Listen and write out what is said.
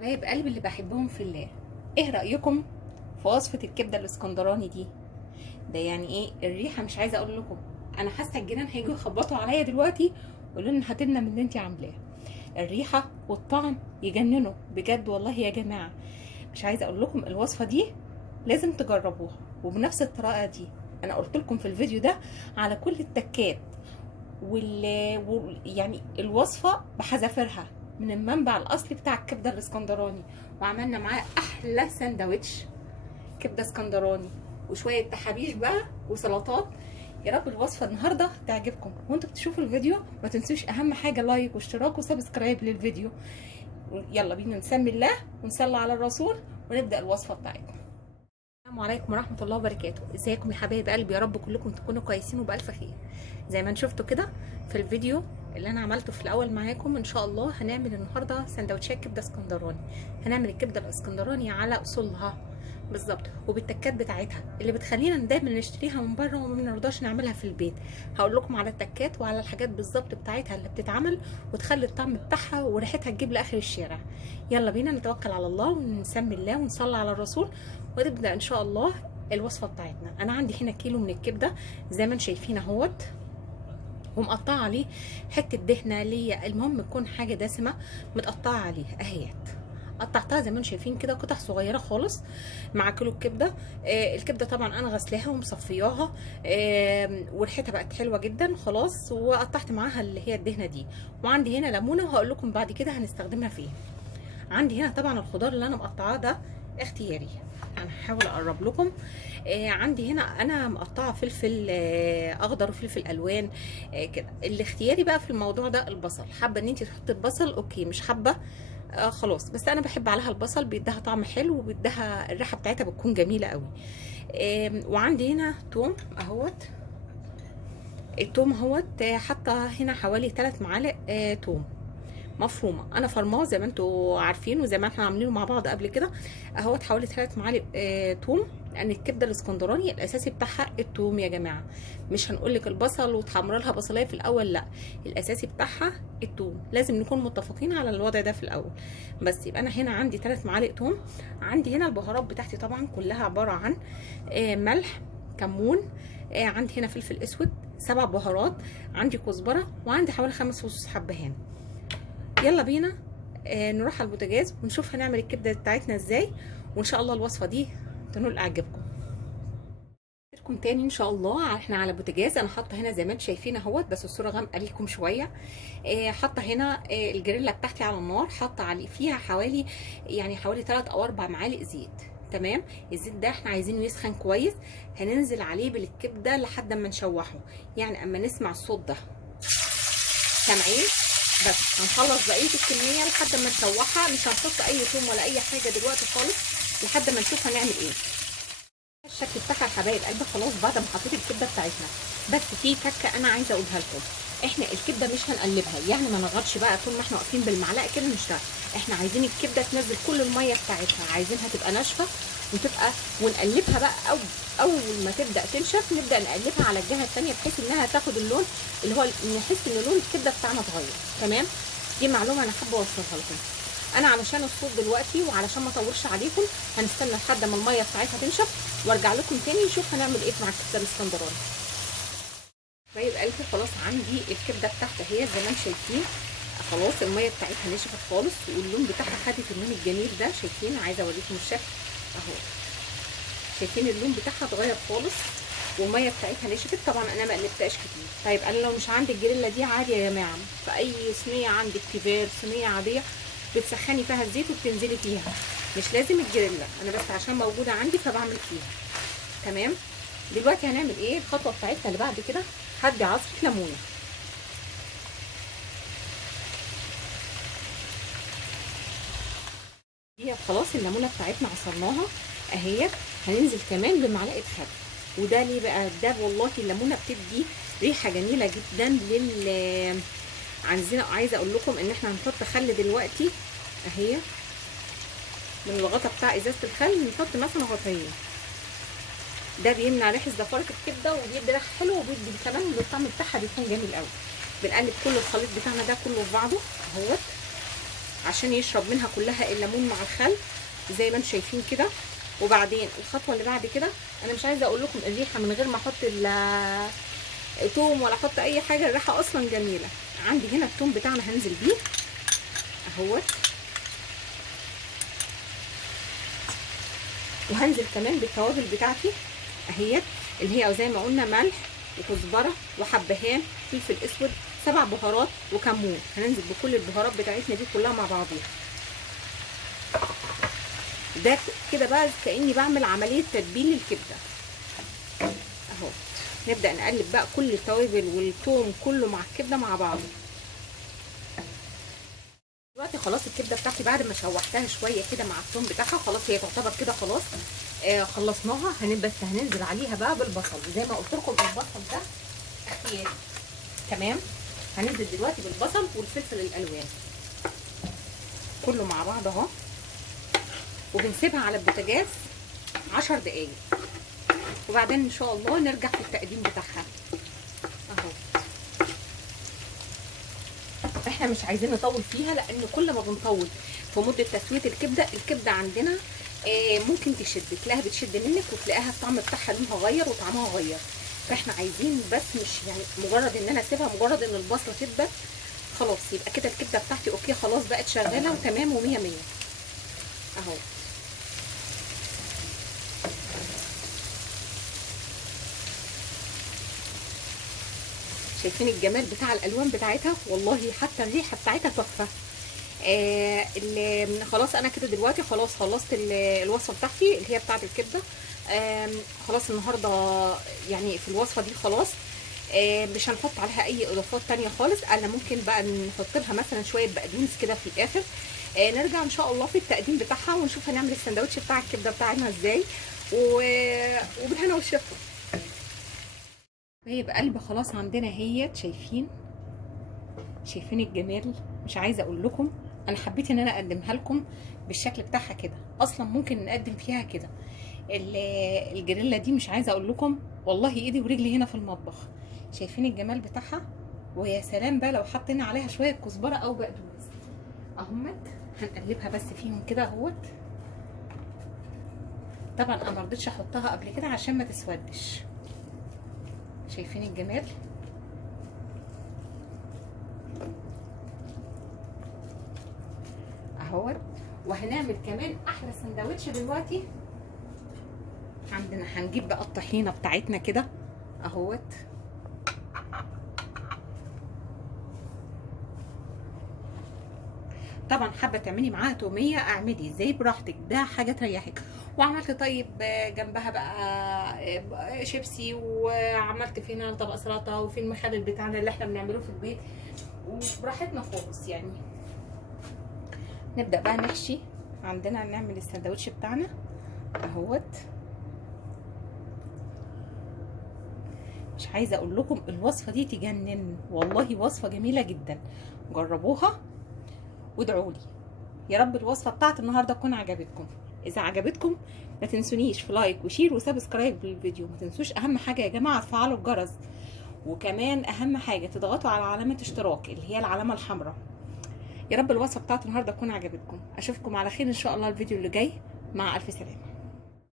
حبايب قلبي اللي بحبهم في الله، ايه رأيكم في وصفة الكبدة الاسكندراني دي؟ ده يعني ايه الريحة؟ مش عايزة اقول لكم، انا حاسة الجيران هيجوا يخبطوا عليا دلوقتي يقولوا لنا هات لنا من اللي انت عاملاه. الريحة والطعم يجننوا بجد والله يا جماعة. مش عايزة اقول لكم الوصفة دي لازم تجربوها وبنفس الطريقة دي. انا قلت لكم في الفيديو ده على كل التكات يعني الوصفة بحذافيرها من المنبع الاصلي بتاع الكبده الاسكندراني، وعملنا معاه احلى سندوتش كبده اسكندراني وشويه تحابيش بقى وسلطات. يا رب الوصفه النهارده تعجبكم، وانتوا بتشوفوا الفيديو ما تنسوش اهم حاجه لايك واشتراك وسبسكرايب للفيديو. يلا بينا نسمي الله ونصلي على الرسول ونبدا الوصفه بتاعتنا. السلام عليكم ورحمه الله وبركاته. ازيكم يا حبايب قلبي؟ يا رب كلكم تكونوا كويسين وبالف خير. زي ما شفتوا كده في الفيديو اللي انا عملته في الاول معاكم، ان شاء الله هنعمل النهارده سندوتشات كبده اسكندراني. هنعمل الكبده الاسكندراني على اصولها بالظبط وبالتكات بتاعتها اللي بتخلينا دايما نشتريها من بره وما بنرضاش نعملها في البيت. هقول لكم على التكات وعلى الحاجات بالظبط بتاعتها اللي بتتعمل وتخلي الطعم بتاعها وريحتها تجيب لاخر الشارع. يلا بينا نتوكل على الله ونسمي الله ونصلي على الرسول ونبدا ان شاء الله الوصفه بتاعتنا. انا عندي هنا كيلو من الكبده زي ما انتم شايفين اهوت، ومقطعه عليه حته دهنه ليا، المهم تكون حاجه دسمه متقطعه عليه اهيت. قطعتها زي ما انتم شايفين كده قطع صغيره خالص مع كيلو الكبده. الكبده طبعا انا غسلاها ومصفياها، وريحتها بقت حلوه جدا خلاص، وقطعت معاها اللي هي الدهنه دي. وعندي هنا ليمونه وهقول لكم بعد كده هنستخدمها فين. عندي هنا طبعا الخضار اللي انا مقطعاه ده اختياري، انا هحاول اقرب لكم. عندي هنا انا مقطعه فلفل اخضر وفلفل الوان كده. الاختياري بقى في الموضوع ده البصل، حابه ان انت تحطي البصل اوكي، مش حابه خلاص، بس انا بحب عليها البصل بيديها طعم حلو وبيديها الريحه بتاعتها بتكون جميله قوي. وعندي هنا توم اهوت، التوم اهوت حاطه هنا حوالي 3 معالق توم مفرومه، انا فرماه زي ما انتم عارفين وزي ما احنا عاملينه مع بعض قبل كده اهوت، حوالي 3 معالق توم، لان الكبده الاسكندراني الاساسي بتاعها التوم يا جماعه. مش هنقول لك البصل وتحمر لها بصلايه في الاول، لا، الاساسي بتاعها التوم، لازم نكون متفقين على الوضع ده في الاول. بس يبقى انا هنا عندي 3 معالق توم. عندي هنا البهارات بتاعتي طبعا كلها عباره عن ملح، كمون، عندي هنا فلفل اسود، 7 بهارات، عندي كزبره، وعندي حوالي 5 فصوص حبهان. يلا بينا نروح على البوتاجاز ونشوف هنعمل الكبده بتاعتنا ازاي، وان شاء الله الوصفه دي تنول اعجابكم. لكم تاني ان شاء الله احنا على البوتاجاز. انا حاطه هنا زي ما انتم شايفين اهوت، بس الصوره غامقه ليكم شويه. حاطه هنا الجريلا بتاعتي على النار، حاطه عليه فيها حوالي 3 او 4 معالق زيت. تمام، الزيت ده احنا عايزينه يسخن كويس، هننزل عليه بالكبده لحد ما نشوحه، يعني اما نسمع الصوت ده سامعين، بس هنخلص بقيه الكميه لحد ما نشوحها. مش هنحط اي توم ولا اي حاجه دلوقتي خالص لحد ما نشوف هنعمل ايه. الشكل بتاعها يا حبايب قلبي خلاص بعد ما حطيت الكبده بتاعتنا. بس في تكه انا عايزه اقولها لكم، احنا الكبده مش هنقلبها، يعني ما نغطش بقى طول ما احنا واقفين بالمعلقه كده نشتغل. احنا عايزين الكبده تنزل كل الميه بتاعتها، عايزينها تبقى ناشفه ونقلبها بقى اول ما تبدا تنشف نبدا نقلبها على الجهه الثانيه بحيث انها تاخد اللون اللي هو نحس ان لون الكبده بتاعنا اتغير. تمام، دي معلومه انا حابه اوصلها لكم. انا علشان الصوت دلوقتي وعلشان ما اطولش عليكم هنستنى لحد ما الميه بتاعتها تنشف وارجع لكم تاني نشوف هنعمل ايه مع الكبده الاسكندراني. طيب قلبي خلاص عندي الكبده بتاعتها هي زي ما انتم شايفين خلاص الميه بتاعتها نشفت خالص واللون بتاعها خدت اللون الجميل ده. شايفين؟ عايزه اوريكم الشكل اهو، شايفين اللون بتاعها اتغير خالص والميه بتاعتها نشفت. طبعا انا ما قلبتهاش كتير. طيب انا لو مش عندي الجريلا دي عادي يا جماعه، في اي صينيه عندك كبير، صينيه عاديه بتسخني فيها الزيت وبتنزلي فيها، مش لازم الجريلا، انا بس عشان موجوده عندي فبعمل فيها. تمام، دلوقتي هنعمل ايه الخطوه بتاعتنا اللي بعد كده؟ هدي عصره ليمونه. دي خلاص الليمونه بتاعتنا عصرناها اهي، هننزل كمان بمعلقه خل. وده ليه بقى؟ ده والله الليمونه بتدي ريحه جميله جدا عايزه اقول لكم ان احنا هنحط خل دلوقتي اهي، من الغطا بتاع ازازه الخل نحط مثلا غطيين، ده بيمنع ريحه زفاره الكبده وبيدي ريحه حلوه وبيدي كمان الطعم بتاعها بيكون جميل قوي. بنقلب كل الخليط بتاعنا ده كله في بعضه اهوت عشان يشرب منها كلها الليمون مع الخل زي ما انتم شايفين كده. وبعدين الخطوه اللي بعد كده، انا مش عايزه اقول لكم الريحه من غير ما احط الثوم ولا احط اي حاجه، الريحه اصلا جميله. عندي هنا الثوم بتاعنا هنزل بيه اهوت، وهنزل كمان بالتوابل بتاعتي اهيت، اللي هي زي ما قلنا ملح وكزبره وحبهان فلفل اسود 7 بهارات وكمون. هننزل بكل البهارات بتاعتنا دي كلها مع بعضيها. ده كده بقى كاني بعمل عمليه تتبيل للكبده اهو. نبدا نقلب بقى كل التوابل والثوم كله مع الكبده مع بعضه. دلوقتي خلاص الكبده بتاعتي بعد ما شوحتها شويه كده مع الثوم بتاعها، خلاص هي تعتبر كده خلاص خلصناها. بس هننزل عليها بقى بالبصل زي ما قلت لكم، البصل ده اختياري تمام. هننزل دلوقتي بالبصل والفلفل الالوان كله مع بعض اهو، وبنسيبها على البوتاجاز 10 دقايق، وبعدين ان شاء الله نرجع في التقديم بتاعها اهو. احنا مش عايزين نطول فيها، لان كل ما بنطول في مده تسويه الكبده عندنا ممكن تشد، تلاقيها بتشد منك وتلاقيها الطعم بتاعها لونها غير وطعمها غير. فاحنا عايزين بس مش يعني مجرد ان انا اسيبها، مجرد ان البصله تدبل خلاص يبقى كده الكبده بتاعتي اوكي خلاص بقت شغاله وتمام ومية مية اهو. شايفين الجمال بتاع الالوان بتاعتها؟ والله حتى الريحه بتاعتها تحفه. خلاص انا كده دلوقتي خلاص خلصت الوصفه بتاعتي اللي هي بتاعت الكبده. خلاص النهارده يعني في الوصفه دي خلاص مش هنحط عليها اي اضافات تانية خالص. انا ممكن بقى نحط لها مثلا شويه بقدونس كده في الاخر. نرجع ان شاء الله في التقديم بتاعها ونشوف هنعمل السندوتش بتاع الكبده بتاعنا ازاي، وبالهنا والشفا. وهي بقلب خلاص عندنا اهيت، شايفين الجمال؟ مش عايزه اقول لكم، انا حبيت ان انا اقدمها لكم بالشكل بتاعها كده. اصلا ممكن نقدم فيها كده الجريلا دي، مش عايزه اقول لكم والله ايدي ورجلي هنا في المطبخ. شايفين الجمال بتاعها؟ ويا سلام بقى لو حطينا عليها شويه كزبره او بقدونس اهمت. هنقلبها بس فيهم كده اهوت. طبعا انا ما رضيتش احطها قبل كده عشان ما تسودش. شايفين الجمال؟ اهوت. وهنعمل كمان احلى سندوتش دلوقتي عندنا. هنجيب بقى الطحينه بتاعتنا كده اهوت، طبعا حابه تعملي معاها توميه اعملي زي براحتك، ده حاجه تريحك. وعملت طيب جنبها بقى شيبسي، وعملت فينا طبق سلطه، وفي المخلل بتاعنا اللي احنا بنعمله في البيت، وبراحتنا خالص يعني. نبدا بقى نحشي عندنا، نعمل السندوتش بتاعنا اهوت. مش عايزه اقول لكم الوصفه دي تجنن، والله وصفه جميله جدا. جربوها وادعوا لي يا رب الوصفه بتاعت النهارده تكون عجبتكم. اذا عجبتكم ما تنسونيش في لايك وشير وسبسكرايب للفيديو. ما تنسوش اهم حاجه يا جماعه تفعلوا الجرس، وكمان اهم حاجه تضغطوا على علامه اشتراك اللي هي العلامه الحمراء. يا رب الوصفه بتاعت النهارده تكون عجبتكم. اشوفكم على خير ان شاء الله الفيديو اللي جاي. مع الف سلامه.